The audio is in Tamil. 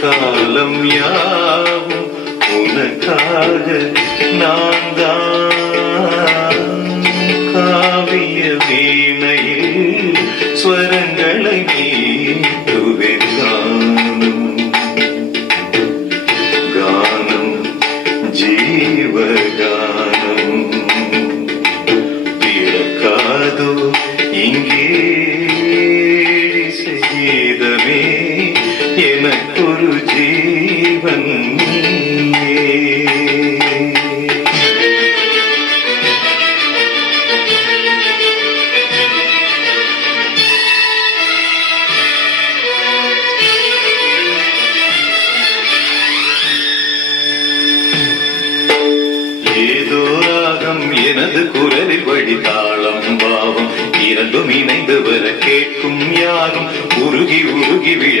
காலம் யாவும் உனக்காக நான் தான் காவிய வீணையில் ஸ்வரங்களை மீட்டுவேன் கானம் ஜீவகானம் பிறக்காதோ இங்கே செய்தமே எனக்கொரு ஜீவன் ஏதோ ராகம் எனது குரலில் வழிதாளம் பாவம் இரண்டும் இணைந்து வர கேட்கும் யாரும் உருகி உருகி விழ